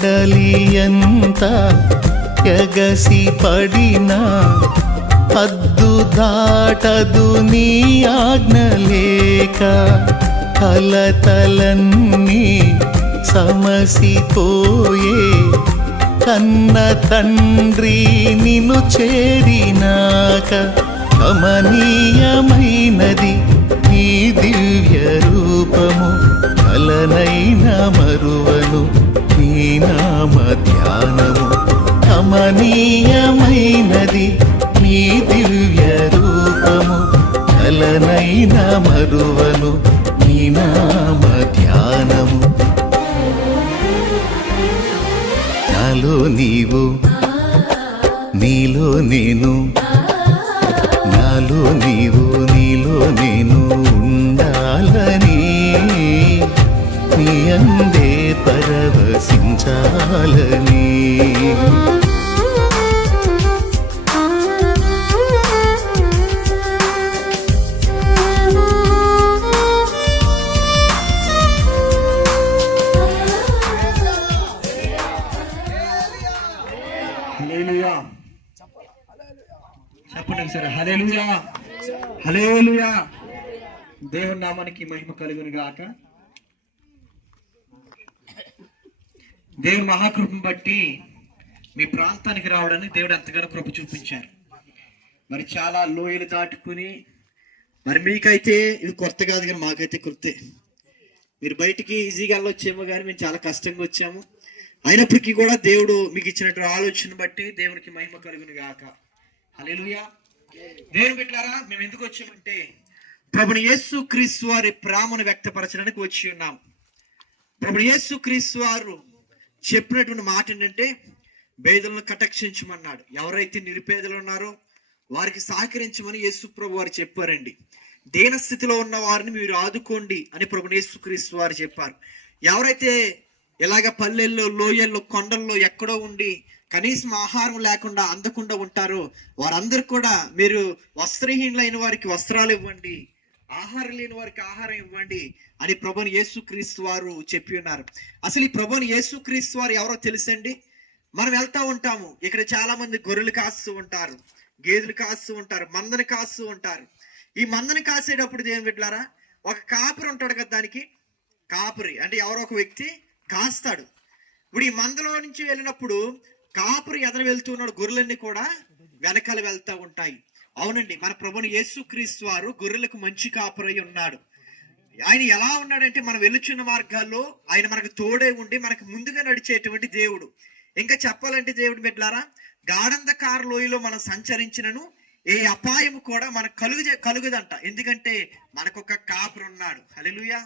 కడలి ఎంత ఎగసి పడినా హద్దు దాటదు నీ ఆజ్ఞ లేక. కలతలన్నీ సమసిపోయే కన్న తండ్రి నిన్ను చేరినాక. కమనీయమైనది నీ దివ్య రూపము, కలనైన మరువను నీ నామ ధ్యానము. కమనీయమైనది నీ దివ్య రూపము, కలనైన మరువను నీ నామ ధ్యానము. నాలో నీవు నీలో నేను, నాలో నీవు నీలో నేను ఉండాలని, నీ అందే పరవశించాలని. చెప్పండి సరే, హల్లెలూయా హల్లెలూయా. దేవుని నామానికి మహిమ కలుగును గాక. దేవుని మహాకృపను బట్టి మీ ప్రాంతానికి రావడానికి దేవుడు ఎంతగానో కృప చూపించారు. మరి చాలా లోయలు దాటుకుని, మరి మీకైతే ఇది కొత్త కాదు కానీ మాకైతే కొత్తే. మీరు బయటికి ఈజీగా వెళ్ళొచ్చేమో కానీ మేము చాలా కష్టంగా వచ్చాము. అయినప్పటికీ కూడా దేవుడు మీకు ఇచ్చినటువంటి ఆలోచన బట్టి దేవునికి మహిమ కలుగును గాక. హల్లెలూయా. దేవుని బిడ్డలారా, మేము ఎందుకు వచ్చామంటే ప్రభుని యేసు క్రీస్తు వారి ప్రేమను వ్యక్తపరచడానికి వచ్చి ఉన్నాం. ప్రభుని యేసు క్రీస్తు వారు చెప్పినటువంటి మాట ఏంటంటే, పేదలను కటాక్షించమన్నాడు. ఎవరైతే నిరుపేదలు ఉన్నారో వారికి సహకరించమని యేసు ప్రభు వారు చెప్పారండి. దీన స్థితిలో ఉన్న వారిని మీరు ఆదుకోండి అని ప్రభుని యేసు క్రీస్తు వారు చెప్పారు. ఎవరైతే ఇలాగ పల్లెల్లో, లోయల్లో, కొండల్లో ఎక్కడో ఉండి కనీసం ఆహారం లేకుండా అందకుండా ఉంటారో వారందరూ కూడా మీరు వస్త్రహీనులైన వారికి వస్త్రాలు ఇవ్వండి, ఆహారం లేని వారికి ఆహారం ఇవ్వండి అని ప్రభుని యేసుక్రీస్తు వారు చెప్పి ఉన్నారు. అసలు ఈ ప్రభుని యేసుక్రీస్తు వారు ఎవరో తెలుసండి? మనం వెళ్తా ఉంటాము, ఇక్కడ చాలా మంది గొర్రెలు కాస్తూ ఉంటారు, గేదెలు కాస్తూ ఉంటారు, మందని కాస్తూ ఉంటారు. ఈ మందని కాసేటప్పుడు ఏం బిడ్డలారా, ఒక కాపరి ఉంటాడు కదా, దానికి కాపరి అంటే ఎవరో ఒక వ్యక్తి కాస్తాడు. ఇప్పుడు ఈ మందలో నుంచి వెళ్ళినప్పుడు కాపురి ఎదురు వెళ్తున్నాడు, గొర్రెలన్నీ కూడా వెనకాల వెళ్తా ఉంటాయి. అవునండి, మన ప్రభుని యేసుక్రీస్తు వారు గొర్రెలకు మంచి కాపురై ఉన్నాడు. ఆయన ఎలా ఉన్నాడంటే, మనం వెళ్తున్న మార్గాల్లో ఆయన మనకు తోడే ఉండి మనకు ముందుగా నడిచేటువంటి దేవుడు. ఇంకా చెప్పాలంటే దేవుడు బిడ్డలారా, గాఢంధకార లోయలో మనం సంచరించినను ఏ అపాయము కూడా మనకు కలుగుదంట. ఎందుకంటే మనకు ఒక కాపురు ఉన్నాడు. హల్లెలూయా.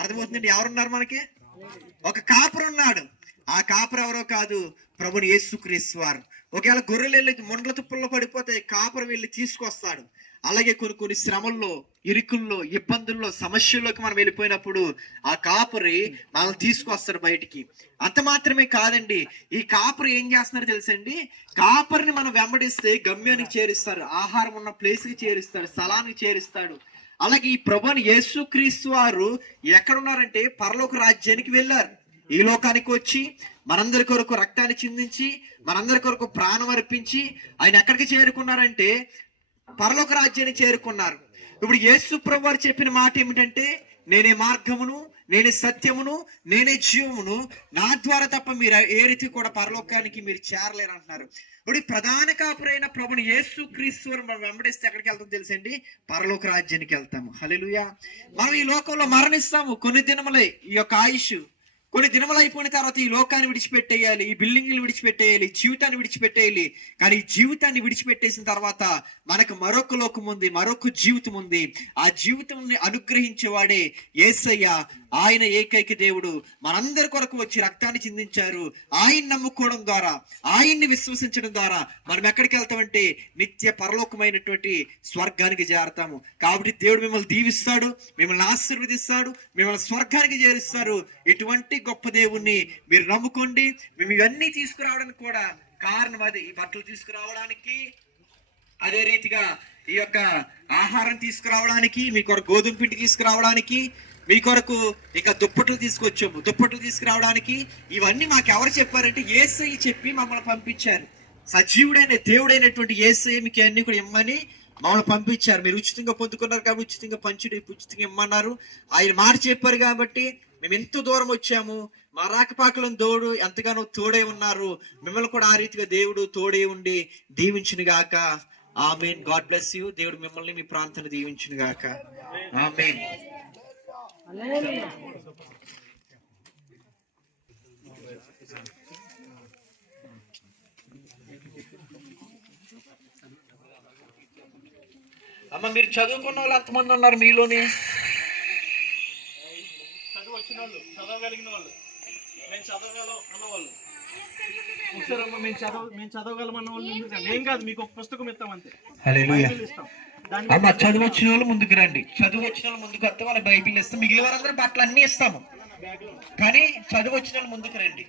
అర్థమవుతుందండి? ఎవరున్నారు మనకి? ఒక కాపురు ఉన్నాడు. ఆ కాపురు ఎవరో కాదు, ప్రభుని యేసుక్రీస్తు వారు. ఒకవేళ గొర్రెలు వెళ్ళి మొండ్ల తుప్పల్లో పడిపోతే కాపురు వెళ్ళి తీసుకొస్తాడు. అలాగే కొన్ని శ్రమల్లో, ఇరుకుల్లో, ఇబ్బందుల్లో, సమస్యల్లోకి మనం వెళ్ళిపోయినప్పుడు ఆ కాపురి మనల్ని తీసుకొస్తాడు బయటికి. అంత మాత్రమే కాదండి, ఈ కాపురి ఏం చేస్తున్నారు తెలుసండి? కాపురిని మనం వెంబడిస్తే గమ్యానికి చేరుస్తాడు, ఆహారం ఉన్న ప్లేస్కి చేరుస్తాడు, స్థలానికి చేరుస్తాడు. అలాగే ఈ ప్రభుని యేసుక్రీస్తు వారు ఎక్కడున్నారంటే పరలోక రాజ్యానికి వెళ్ళారు. ఈ లోకానికి వచ్చి మనందరి కొరకు రక్తాన్ని చిందించి, మనందరి కొరకు ప్రాణం అర్పించి ఆయన ఎక్కడికి చేరుకున్నారంటే పరలోక రాజ్యాన్ని చేరుకున్నారు. ఇప్పుడు యేసు ప్రభు వారు చెప్పిన మాట ఏమిటంటే, నేనే మార్గమును, నేనే సత్యమును, నేనే జీవమును, నా ద్వారా తప్ప మీరు ఏ రీతి కూడా పరలోకానికి మీరు చేరలేరు అంటున్నారు. ఇప్పుడు ప్రధాన కాపురైన ప్రభుని యేసుక్రీస్తు వారు మనం వెంబడిస్తే ఎక్కడికి వెళ్తాం తెలుసండి? పరలోక రాజ్యానికి వెళ్తాము. హల్లెలూయా. మనం ఈ లోకంలో మరణిస్తాము, కొన్ని దినములే ఈ యొక్క ఆయుష్, కొన్ని దినములు అయిపోయిన తర్వాత ఈ లోకాన్ని విడిచిపెట్టేయాలి, ఈ బిల్డింగ్లు విడిచిపెట్టేయాలి, జీవితాన్ని విడిచిపెట్టేయాలి. కానీ ఈ జీవితాన్ని విడిచిపెట్టేసిన తర్వాత మనకు మరొక లోకం ఉంది, మరొక జీవితం ఉంది. ఆ జీవితాన్ని అనుగ్రహించేవాడే యేసయ్య. ఆయన ఏకైక దేవుడు మనందరి కొరకు వచ్చి రక్తాన్ని చిందించారు. ఆయన నమ్ముకోవడం ద్వారా, ఆయన్ని విశ్వసించడం ద్వారా మనం ఎక్కడికి వెళ్తామంటే నిత్య పరలోకమైనటువంటి స్వర్గానికి చేరతాము. కాబట్టి దేవుడు మిమ్మల్ని దీవిస్తాడు, మిమ్మల్ని ఆశీర్వదిస్తాడు, మిమ్మల్ని స్వర్గానికి చేరుస్తాడు. ఇటువంటి గొప్ప దేవుణ్ణి మీరు నమ్ముకోండి. మేము ఇవన్నీ తీసుకురావడానికి కూడా కారణం అది. ఈ బట్టలు తీసుకురావడానికి, అదే రీతిగా ఈ యొక్క ఆహారం తీసుకురావడానికి, మీకు గోధుమ పిండి తీసుకురావడానికి, మీ కొరకు ఇక దుప్పట్లు తీసుకొచ్చాము. దుప్పట్లు తీసుకురావడానికి ఇవన్నీ మాకు ఎవరు చెప్పారంటే యేసయ్య చెప్పి మమ్మల్ని పంపించారు. సజీవుడైన దేవుడైనటువంటి యేసయ్య మీకు అన్ని కూడా ఇమ్మని మమ్మల్ని పంపించారు. మీరు ఉచితంగా పొందుకున్నారు కాబట్టి ఉచితంగా పంచుడు, ఉచితంగా ఇమ్మన్నారు. ఆయన మాట చెప్పారు కాబట్టి మేము ఎంత దూరం వచ్చాము. మా రాకపాకలను తోడు ఎంతగానో తోడే ఉన్నారు. మిమ్మల్ని కూడా ఆ రీతిగా దేవుడు తోడే ఉండి దీవించును గాక. ఆమేన్. God bless you. దేవుడు మిమ్మల్ని మీ ప్రాంతాన్ని దీవించును గాక. ఆమేన్. అమ్మ, మీరు చదువుకున్న వాళ్ళు ఎంతమంది ఉన్నారు మీలోని? చదువు వచ్చిన వాళ్ళు, చదవగలిగిన వాళ్ళు, మేము చదవగలం అన్నవాళ్ళు ఒకసారమ్మా. మేము చదవగలం అన్న వాళ్ళు ఏం కాదు, మీకు ఒక పుస్తకం ఇస్తాం అంతే. హల్లెలూయా. ఇస్తాం. అమ్మ, చదువు వచ్చిన వాళ్ళు ముందుకు రండి. చదువు వచ్చిన వాళ్ళు ముందుకు వస్తే వాళ్ళ బైబిల్ ఇస్తాం. మిగిలిన వారందరూ బట్టలు అన్ని ఇస్తాము, కానీ చదువు వచ్చిన వాళ్ళు ముందుకు రండి.